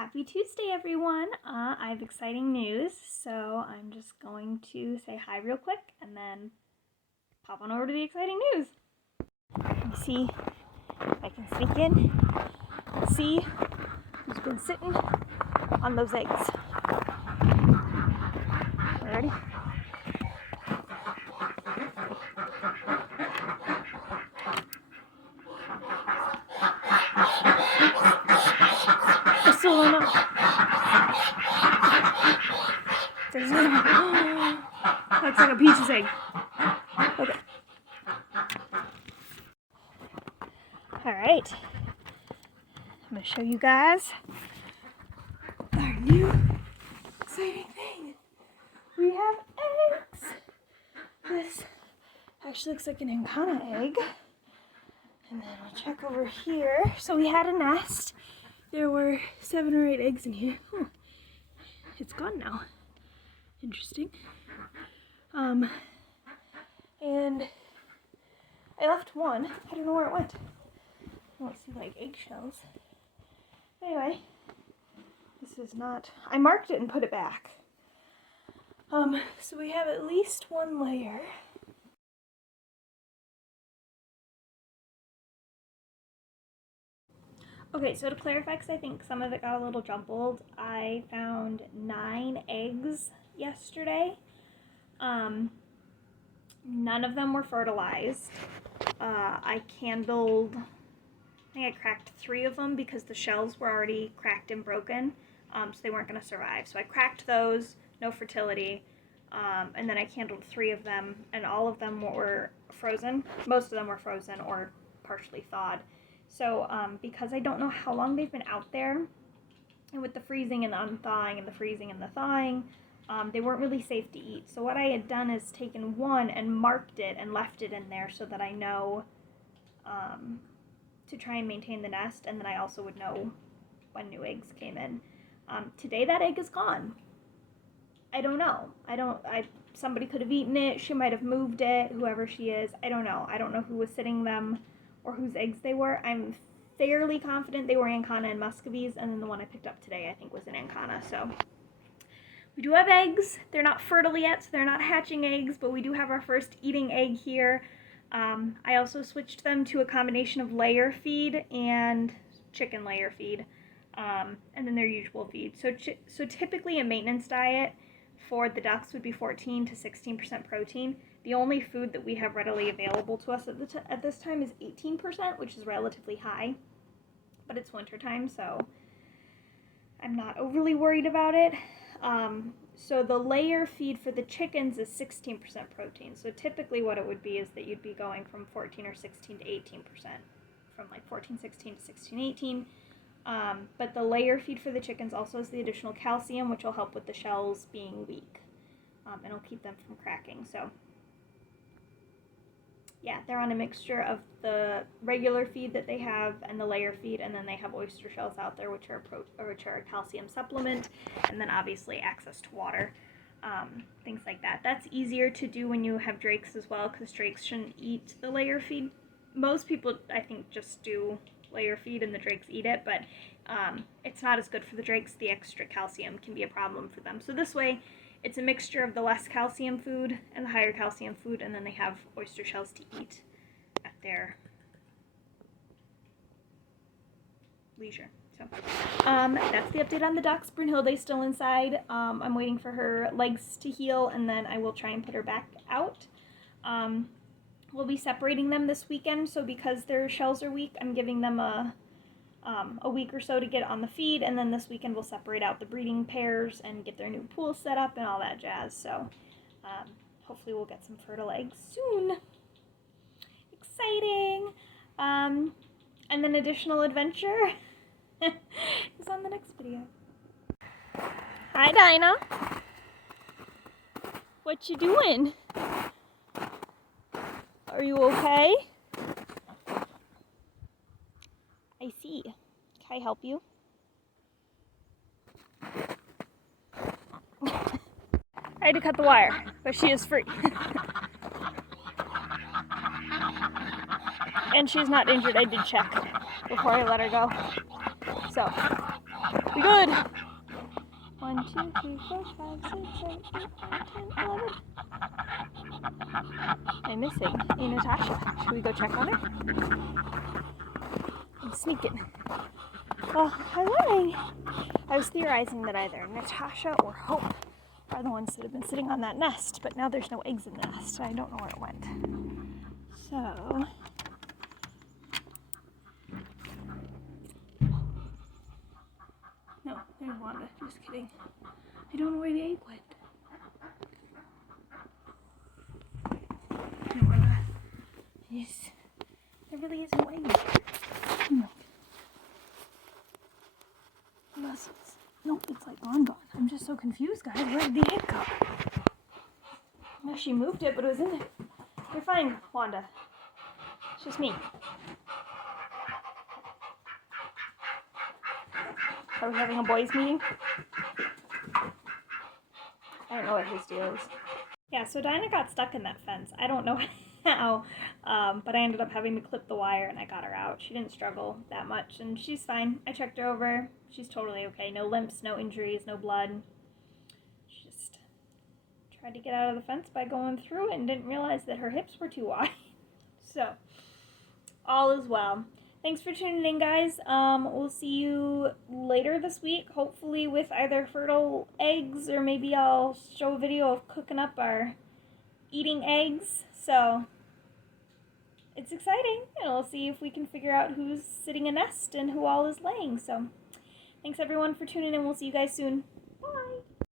Happy Tuesday, everyone. I have exciting news, so I'm just going to say hi real quick and then pop on over to the exciting news. Let me see if I can sneak in and see who's been sitting on those eggs. Ready? There's still one up. There's another one. Looks like a Peach's egg. Okay. Alright. I'm going to show you guys our new exciting thing. We have eggs. This actually looks like an Ankana egg. And then we'll check over here. So we had a nest. There were 7 or 8 eggs in here. Oh, it's gone now. Interesting. And I left one. I don't know where it went. I don't see like eggshells. Anyway, this is not. I marked it and put it back. So we have at least one layer. Okay, so to clarify, because I think some of it got a little jumbled, I found 9 eggs yesterday. None of them were fertilized. I cracked 3 of them because the shells were already cracked and broken, so they weren't going to survive. So I cracked those, no fertility, and then I candled 3 of them, and all of them were frozen. Most of them were frozen or partially thawed. So because I don't know how long they've been out there, and with the freezing and the unthawing and the freezing and the thawing, they weren't really safe to eat. So what I had done is taken one and marked it and left it in there so that I know to try and maintain the nest, and then I also would know when new eggs came in. Today that egg is gone. I don't know. Somebody could have eaten it. She might have moved it, whoever she is. I don't know. I don't know who was sitting them or whose eggs they were. I'm fairly confident they were Ankana and Muscovies, and then the one I picked up today I think was an Ankana. So we do have eggs. They're not fertile yet, so they're not hatching eggs, but we do have our first eating egg here. I also switched them to a combination of layer feed and chicken layer feed, and then their usual feed. So typically a maintenance diet for the ducks would be 14 to 16% protein. The only food that we have readily available to us at this time is 18%, which is relatively high, but it's winter time, so I'm not overly worried about it. So the layer feed for the chickens is 16% protein. So typically what it would be is that you'd be going from 14 or 16 to 18%, from like 14, 16 to 16, 18. But the layer feed for the chickens also has the additional calcium, which will help with the shells being weak, and it'll keep them from cracking. So yeah, they're on a mixture of the regular feed that they have and the layer feed, and then they have oyster shells out there, which are a calcium supplement, and then obviously access to water, things like that. That's easier to do when you have drakes as well, because drakes shouldn't eat the layer feed. Most people, I think, just do layer feed and the drakes eat it, but it's not as good for the drakes. The extra calcium can be a problem for them. So this way, it's a mixture of the less calcium food and the higher calcium food, and then they have oyster shells to eat at their leisure. So that's the update on the ducks. Brunhilde's still inside. I'm waiting for her legs to heal, and then I will try and put her back out. We'll be separating them this weekend, so because their shells are weak, I'm giving them a week or so to get on the feed, and then this weekend we'll separate out the breeding pairs and get their new pool set up and all that jazz. So hopefully we'll get some fertile eggs soon. Exciting! And then additional adventure is on the next video. Hi, Dinah. What you doing? Are you okay? I see. Can I help you? I had to cut the wire, but she is free. And she's not injured. I did check before I let her go. So, Be good. 1, 2, 3, 4, 5, 6, 7, 8, 9, 10, 11. I'm missing a Natasha. Should we go check on her? I'm sneaking. Well, I was theorizing that either Natasha or Hope are the ones that have been sitting on that nest, but now there's no eggs in the nest. I don't know where it went. So, no, there's Wanda. Just kidding. I don't know where the egg went. No, Wanda. Yes. There really is no egg. No. Unless it's, no, it's like gone. I'm just so confused, guys. Where did the egg go? No, she moved it, but it was in there. You're fine, Wanda. It's just me. Are we having a boys' meeting? I don't know what his deal is. Yeah, so Dinah got stuck in that fence. I don't know how, but I ended up having to clip the wire and I got her out. She didn't struggle that much and she's fine. I checked her over. She's totally okay. No limps, no injuries, no blood. She just tried to get out of the fence by going through it and didn't realize that her hips were too wide. So, all is well. Thanks for tuning in, guys. We'll see you later this week, hopefully with either fertile eggs or maybe I'll show a video of cooking up our eating eggs. So it's exciting, and we'll see if we can figure out who's sitting a nest and who all is laying. So thanks everyone for tuning in. We'll see you guys soon. Bye.